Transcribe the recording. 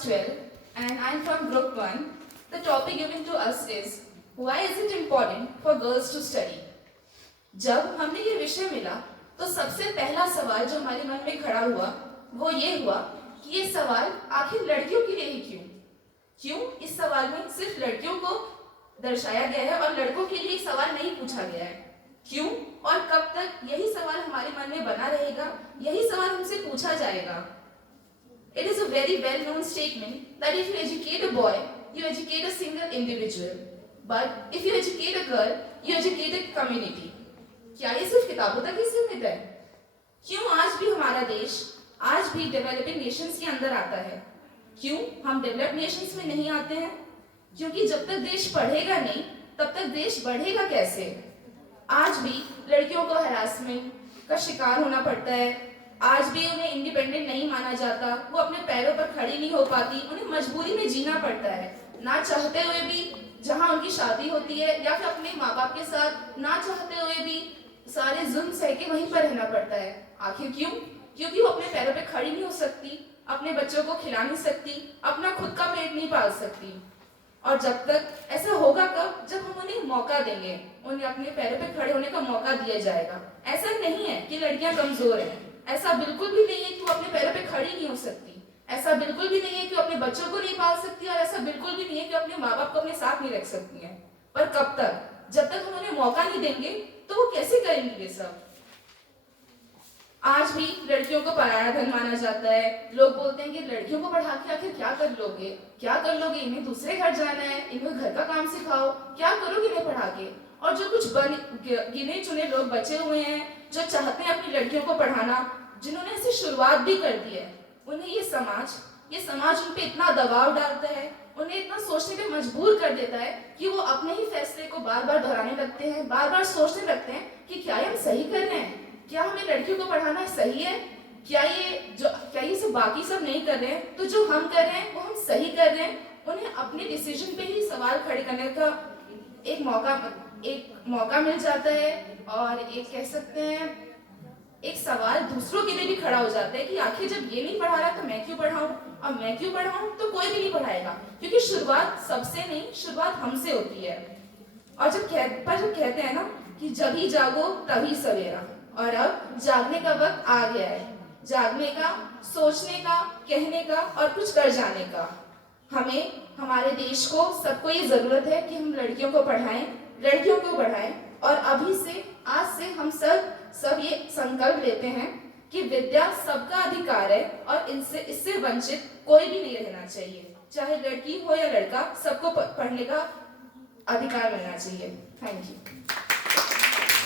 12 and I'm from Group 1. The topic given to us is Why is it important for girls to study? जब हमने ये विषय मिला तो सबसे पहला सवाल जो हमारे मन में खड़ा हुआ वो ये हुआ कि ये सवाल आखिर लड़कियों के लिए ही क्यों इस सवाल में सिर्फ लड़कियों को दर्शाया गया है और लड़कों के लिए सवाल नहीं पूछा गया है। क्यों और कब तक यही सवाल हमारे मन में बना रहेगा, यही सवाल हमसे पूछा जाएगा। It is a very well known statement that if you educate a boy, you educate a single individual. But if you educate a girl, you educate a community. क्या ये सिर्फ किताबों तक ही सीमित है? क्यों आज भी हमारा देश आज भी डेवलपिंग नेशंस के अंदर आता है? क्यों हम डेवलप्ड नेशंस में नहीं आते हैं? क्योंकि जब तक देश पढ़ेगा नहीं तब तक देश बढ़ेगा कैसे? आज भी लड़कियों को हरासमेंट का शिकार होना पड़ता है। आज भी उन्हें इंडिपेंडेंट नहीं माना जाता, वो अपने पैरों पर खड़ी नहीं हो पाती, उन्हें मजबूरी में जीना पड़ता है, ना चाहते हुए भी। जहाँ उनकी शादी होती है या फिर अपने माँ बाप के साथ ना चाहते हुए भी सारे जुल्म सह के वहीं पर रहना पड़ता है। आखिर क्यों? क्योंकि वो अपने पैरों पे खड़ी नहीं हो सकती, अपने बच्चों को खिला नहीं सकती, अपना खुद का पेट नहीं पाल सकती। और जब तक ऐसा होगा कब? जब हम उन्हें मौका देंगे, उन्हें अपने पैरों पे खड़े होने का मौका दिया जाएगा। ऐसा नहीं है कि लड़कियां कमजोर हैं, ऐसा बिल्कुल भी नहीं है कि वो अपने पैरों पे खड़ी नहीं हो सकती, ऐसा बिल्कुल भी नहीं है कि वो अपने बच्चों को नहीं पाल सकती, और ऐसा बिल्कुल भी नहीं है कि अपने माँ बाप को अपने साथ नहीं रख सकती हैं। पर कब तक? जब तक हम उन्हें मौका नहीं देंगे तो वो कैसे करेंगी ये सब? आज भी लड़कियों को पराया धन माना जाता है। लोग बोलते हैं कि लड़कियों को पढ़ा के आखिर क्या कर लोगे, क्या कर लोगे, इन्हें दूसरे घर जाना है, इन्हें घर का काम सिखाओ, क्या करोगे इन्हें पढ़ा के? और जो कुछ गिने चुने लोग बचे हुए हैं जो चाहते हैं अपनी लड़कियों को पढ़ाना, जिन्होंने ऐसी शुरुआत भी कर दी है, उन्हें ये समाज उन पे इतना दबाव डालता है, उन्हें इतना सोचने पे मजबूर कर देता है कि वो अपने ही फैसले को बार बार दोहराने लगते हैं, बार बार सोचने लगते हैं कि क्या हम सही कर रहे हैं, क्या हमें लड़कियों को पढ़ाना सही है, क्या ये सब बाकी सब नहीं कर रहे हैं, तो जो हम कर रहे हैं वो हम सही कर रहे हैं। उन्हें अपने डिसीजन पे ही सवाल खड़े करने का एक मौका मिल जाता है, और एक कह सकते हैं एक सवाल दूसरों के लिए भी खड़ा हो जाता है कि आखिर जब ये नहीं पढ़ा रहा तो मैं क्यों पढ़ाऊं, और मैं क्यों पढ़ाऊं तो कोई भी नहीं पढ़ाएगा, क्योंकि शुरुआत सबसे नहीं, शुरुआत हमसे होती है। और जब कहते हैं ना कि जब ही जागो तभी सवेरा, और अब जागने का वक्त आ गया है, जागने का, सोचने का, कहने का और कुछ कर जाने का। हमें, हमारे देश को, सबको ये जरूरत है कि हम लड़कियों को पढ़ाएं, और अभी से, आज से हम सब ये संकल्प लेते हैं कि विद्या सबका अधिकार है और इससे वंचित कोई भी नहीं रहना चाहिए, चाहे लड़की हो या लड़का, सबको पढ़ने का अधिकार मिलना चाहिए। Thank you.